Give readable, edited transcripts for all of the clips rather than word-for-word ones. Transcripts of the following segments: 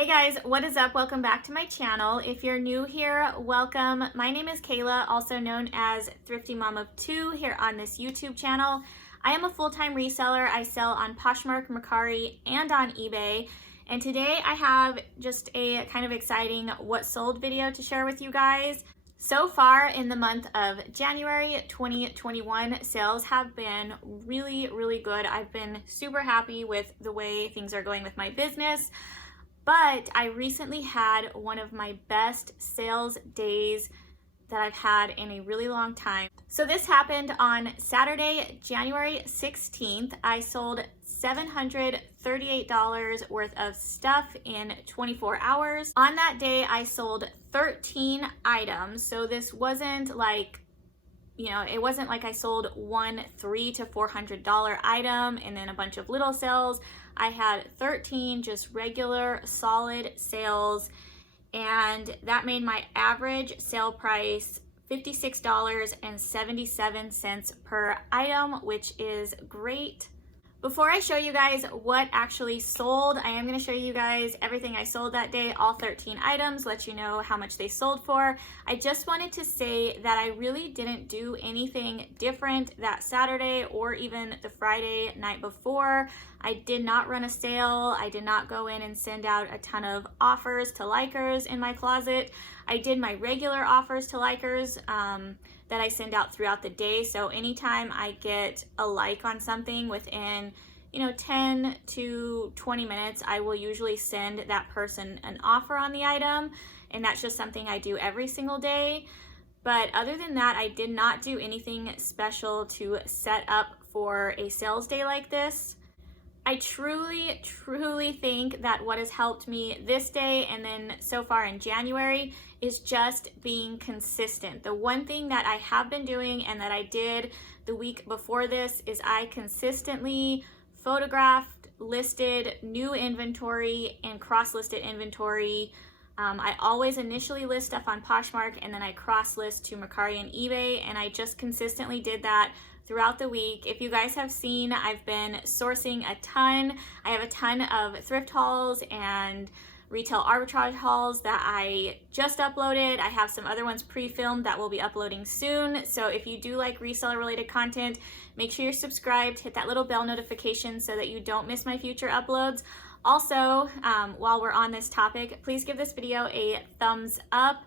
Hey guys, what is up? Welcome back to my channel. If you're new here, welcome. My name is Kayla, also known as Thrifty Mom of Two here on this YouTube channel. I am a full-time reseller. I sell on Poshmark, Mercari, and on eBay. And today I have just a kind of exciting what sold video to share with you guys. So far in the month of January 2021, sales have been really good. I've been super happy with the way things are going with my business. But I recently had one of my best sales days that I've had in a really long time. So this happened on Saturday, January 16th. I sold $738 worth of stuff in 24 hours. On that day, I sold 13 items. So this wasn't like, it wasn't like I sold one $300 to $400 item and then a bunch of little sales. I had 13 just regular solid sales, and that made my average sale price $56.77 per item, which is great. Before I show you guys what actually sold, I am going to show you guys everything I sold that day, all 13 items, let you know how much they sold for. I just wanted to say that I really didn't do anything different that Saturday or even the Friday night before. I did not run a sale. I did not go in and send out a ton of offers to likers in my closet. I did my regular offers to likers that I send out throughout the day. So anytime I get a like on something within 10 to 20 minutes, I will usually send that person an offer on the item, and that's just something I do every single day. But other than that, I did not do anything special to set up for a sales day like this. I truly think that what has helped me this day and then so far in January is just being consistent. The one thing that I have been doing and that I did the week before this is I consistently photographed, listed new inventory and cross-listed inventory. I always initially list stuff on Poshmark and then I cross-list to Mercari and eBay, and I just consistently did that throughout the week. If you guys have seen, I've been sourcing a ton. I have a ton of thrift hauls and retail arbitrage hauls that I just uploaded. I have some other ones pre-filmed that we'll be uploading soon. So if you do like reseller related content, make sure you're subscribed, hit that little bell notification so that you don't miss my future uploads. Also, while we're on this topic, please give this video a thumbs up.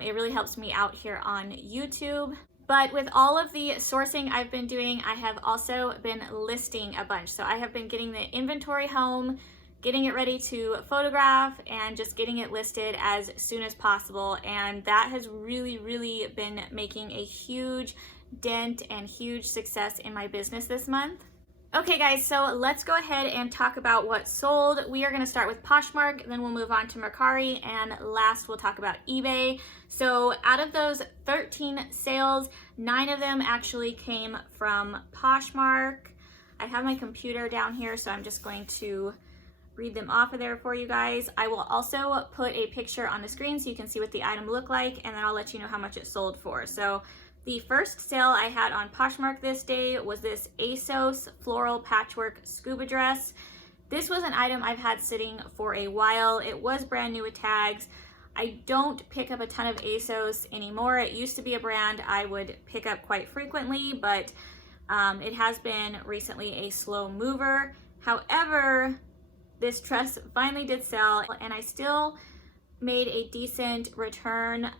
It really helps me out here on YouTube. But with all of the sourcing I've been doing, I have also been listing a bunch. So I have been getting the inventory home, getting it ready to photograph, and just getting it listed as soon as possible. And that has really been making a huge dent and huge success in my business this month. Okay guys, so let's go ahead and talk about what sold. We are going to start with Poshmark, then we'll move on to Mercari, and last we'll talk about eBay. So out of those 13 sales, 9 of them actually came from Poshmark. I have my computer down here, so I'm just going to read them off of there for you guys. I will also put a picture on the screen so you can see what the item looked like, and then I'll let you know how much it sold for. So the first sale I had on Poshmark this day was this ASOS floral patchwork scuba dress. This was an item I've had sitting for a while. It was brand new with tags. I don't pick up a ton of ASOS anymore. It used to be a brand I would pick up quite frequently, but it has been recently a slow mover. However, this dress finally did sell, and I still made a decent return.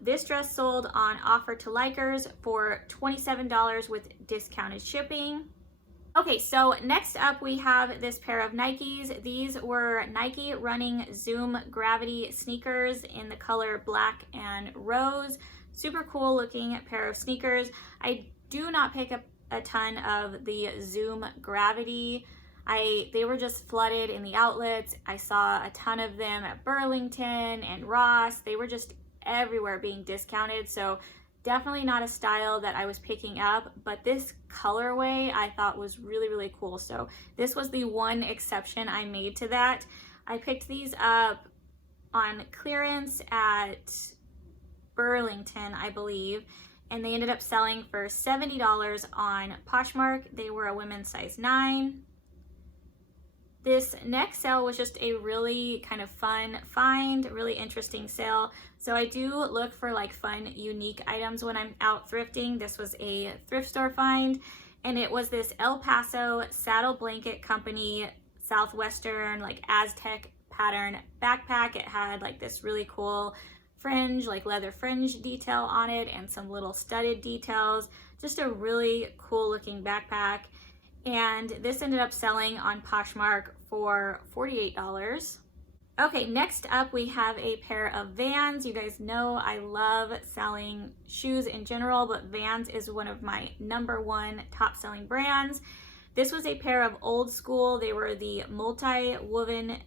This dress sold on offer to likers for $27 with discounted shipping. Okay, so next up we have this pair of Nikes. These were Nike Running Zoom Gravity sneakers in the color black and rose. Super cool looking pair of sneakers. I do not pick up a ton of the Zoom Gravity. They were just flooded in the outlets. I saw a ton of them at Burlington and Ross. They were just everywhere being discounted. So definitely not a style that I was picking up, but this colorway I thought was really cool. So this was the one exception I made to that. I picked these up on clearance at Burlington, I believe, and they ended up selling for $70 on Poshmark. They were a women's size 9. This next sale was just a really kind of fun find, really interesting sale. So I do look for like fun, unique items when I'm out thrifting. This was a thrift store find, and it was this El Paso Saddle Blanket Company Southwestern like Aztec pattern backpack. It had like this really cool fringe, like leather fringe detail on it and some little studded details. Just a really cool looking backpack. And this ended up selling on Poshmark for $48. Okay, next up we have a pair of Vans. You guys know I love selling shoes in general, but Vans is one of my #1 top selling brands. This was a pair of old school. They were the multi-woven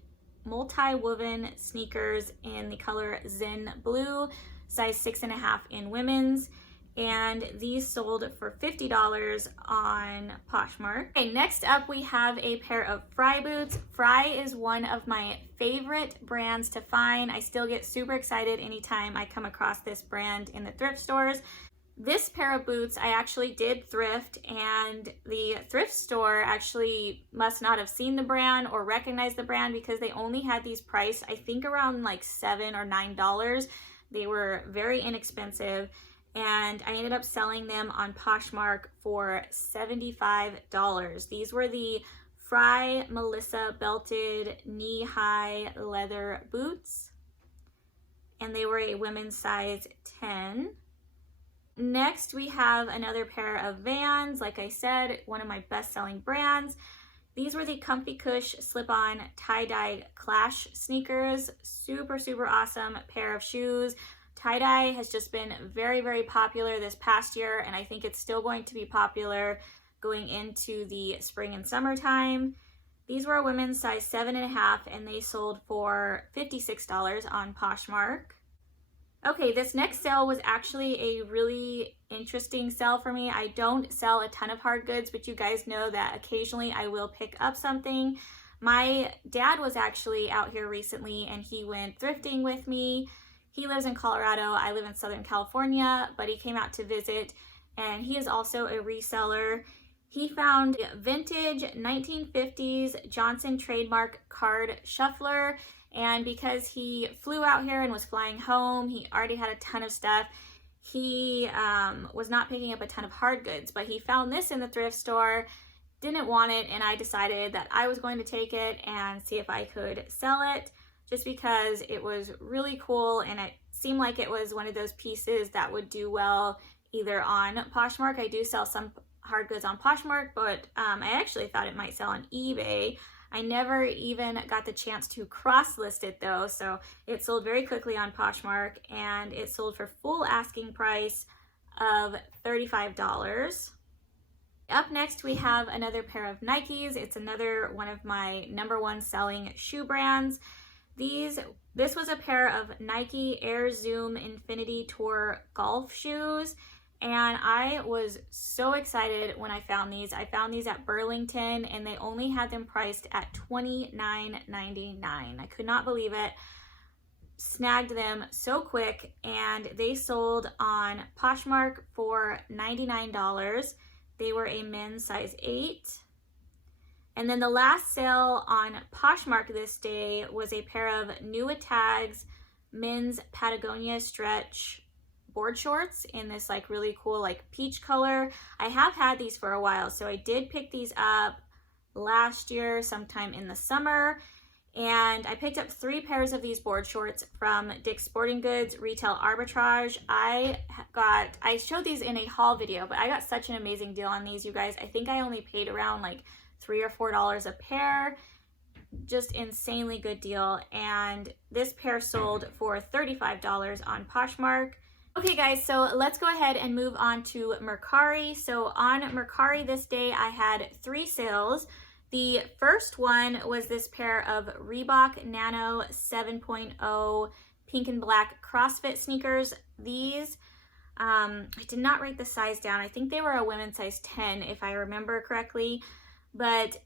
sneakers in the color Zen Blue, size 6.5 in women's. And these sold for $50 on Poshmark. Okay, next up we have a pair of Fry boots. Fry is one of my favorite brands to find. I still get super excited anytime I come across this brand in the thrift stores. This pair of boots I actually did thrift, and the thrift store actually must not have seen the brand or recognized the brand because they only had these priced, I think, around like $7 or $9. They were very inexpensive. And I ended up selling them on Poshmark for $75. These were the Fry Melissa belted knee-high leather boots, and they were a women's size 10. Next, we have another pair of Vans. Like I said, one of my best-selling brands. These were the Comfy Cush slip-on tie-dye Clash sneakers. Super, super awesome pair of shoes. Tie-dye has just been very, very popular this past year, and I think it's still going to be popular going into the spring and summertime. These were a women's size 7.5, and they sold for $56 on Poshmark. Okay, this next sale was actually a really interesting sale for me. I don't sell a ton of hard goods, but you guys know that occasionally I will pick up something. My dad was actually out here recently, and he went thrifting with me. He lives in Colorado, I live in Southern California, but he came out to visit, and he is also a reseller. He found a vintage 1950s Johnson trademark card shuffler, and because he flew out here and was flying home, he already had a ton of stuff. He was not picking up a ton of hard goods, but he found this in the thrift store, didn't want it, and I decided that I was going to take it and see if I could sell it, just because it was really cool and it seemed like it was one of those pieces that would do well either on Poshmark. I do sell some hard goods on Poshmark, but I actually thought it might sell on eBay. I never even got the chance to cross-list it though, so it sold very quickly on Poshmark, and it sold for full asking price of $35. Up next, we have another pair of Nikes. It's another one of my #1 selling shoe brands. This was a pair of Nike Air Zoom Infinity Tour golf shoes, and I was so excited when I found these. I found these at Burlington, and they only had them priced at $29.99. I could not believe it. Snagged them so quick, and they sold on Poshmark for $99. They were a men's size 8. And then the last sale on Poshmark this day was a pair of Nuitags men's Patagonia stretch board shorts in this like really cool like peach color. I have had these for a while, so I did pick these up last year sometime in the summer, and I picked up 3 pairs of these board shorts from Dick's Sporting Goods Retail Arbitrage. I showed these in a haul video, but I got such an amazing deal on these, you guys. I think I only paid around like $3 or $4 a pair. Just insanely good deal, and this pair sold for $35 on Poshmark. Okay guys, so let's go ahead and move on to Mercari. So on Mercari this day I had 3 sales. The first one was this pair of Reebok Nano 7.0 pink and black CrossFit sneakers. These I did not write the size down. I think they were a women's size 10 if I remember correctly. But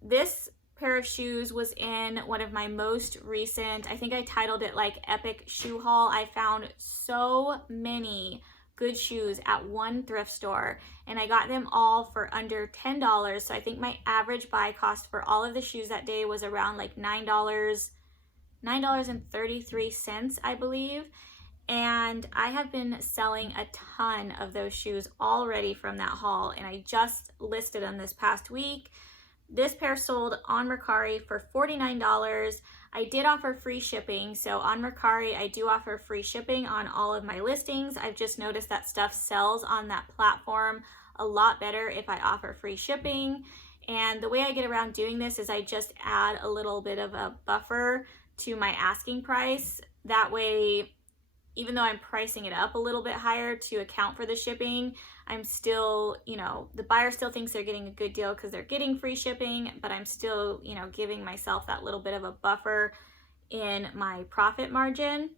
this pair of shoes was in one of my most recent, I think I titled it like epic shoe haul. I found so many good shoes at one thrift store, and I got them all for under $10. So I think my average buy cost for all of the shoes that day was around like $9.33, I believe. And I have been selling a ton of those shoes already from that haul, and I just listed them this past week. This pair sold on Mercari for $49. I did offer free shipping, so on Mercari I do offer free shipping on all of my listings. I've just noticed that stuff sells on that platform a lot better if I offer free shipping. And the way I get around doing this is I just add a little bit of a buffer to my asking price. That way, even though I'm pricing it up a little bit higher to account for the shipping, I'm still, the buyer still thinks they're getting a good deal because they're getting free shipping, but I'm still, giving myself that little bit of a buffer in my profit margin.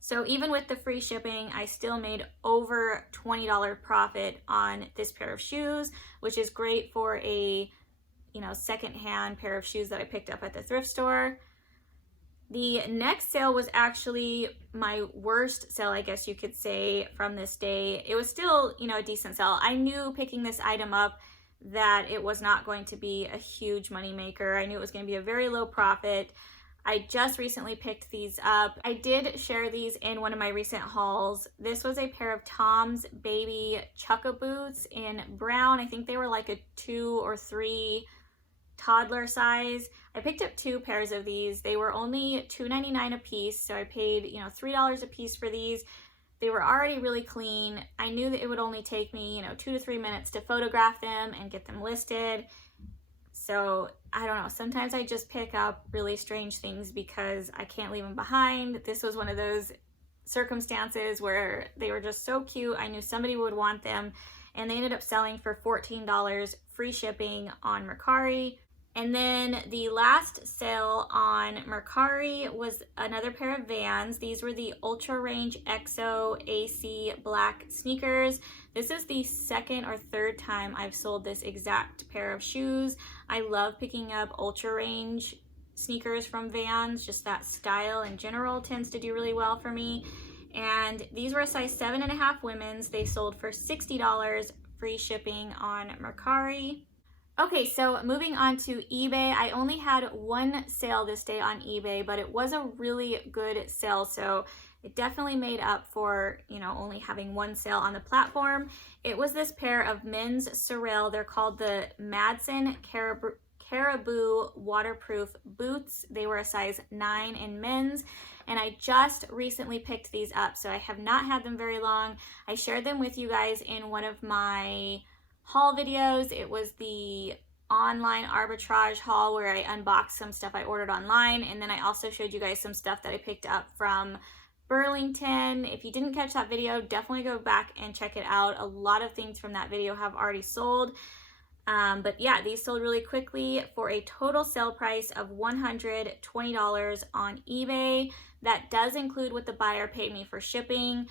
So even with the free shipping, I still made over $20 profit on this pair of shoes, which is great for a, secondhand pair of shoes that I picked up at the thrift store. The next sale was actually my worst sale, I guess you could say, from this day. It was still, a decent sale. I knew picking this item up that it was not going to be a huge money maker. I knew it was going to be a very low profit. I just recently picked these up. I did share these in one of my recent hauls. This was a pair of Tom's baby chukka boots in brown. I think they were like a 2 or 3 toddler size. I picked up 2 pairs of these. They were only $2.99 a piece, so I paid $3 a piece for these. They were already really clean. I knew that it would only take me 2 to 3 minutes to photograph them and get them listed. So I don't know, sometimes I just pick up really strange things because I can't leave them behind. This was one of those circumstances where they were just so cute. I knew somebody would want them, and they ended up selling for $14 free shipping on Mercari. And then the last sale on Mercari was another pair of Vans. These were the Ultra Range EXO AC black sneakers. This is the second or third time I've sold this exact pair of shoes. I love picking up Ultra Range sneakers from Vans. Just that style in general tends to do really well for me. And these were a size 7.5 women's. They sold for $60 free shipping on Mercari. Okay, so moving on to eBay. I only had one sale this day on eBay, but it was a really good sale, so it definitely made up for, only having one sale on the platform. It was this pair of men's Sorel. They're called the Madsen Caribou waterproof boots. They were a size 9 in men's, and I just recently picked these up, so I have not had them very long. I shared them with you guys in one of my haul videos. It was the online arbitrage haul where I unboxed some stuff I ordered online, and then I also showed you guys some stuff that I picked up from Burlington. If you didn't catch that video, definitely go back and check it out. A lot of things from that video have already sold. But yeah, these sold really quickly for a total sale price of $120 on eBay. That does include what the buyer paid me for shipping.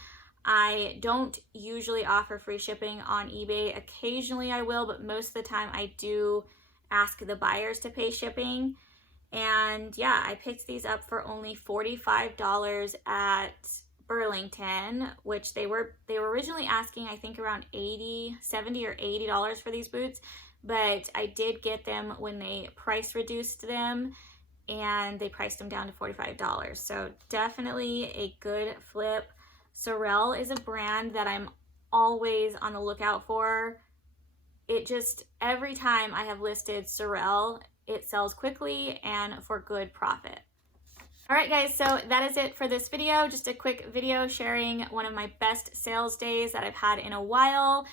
I don't usually offer free shipping on eBay. Occasionally I will, but most of the time I do ask the buyers to pay shipping. And yeah, I picked these up for only $45 at Burlington, which they were originally asking, I think, around $70 or $80 for these boots, but I did get them when they price reduced them, and they priced them down to $45. So definitely a good flip. Sorel is a brand that I'm always on the lookout for. It just, every time I have listed Sorel, it sells quickly and for good profit. All right, guys, so that is it for this video. Just a quick video sharing one of my best sales days that I've had in a while.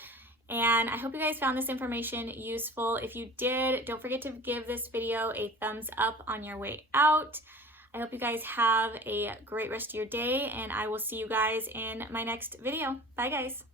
And I hope you guys found this information useful. If you did, don't forget to give this video a thumbs up on your way out. I hope you guys have a great rest of your day, and I will see you guys in my next video. Bye, guys.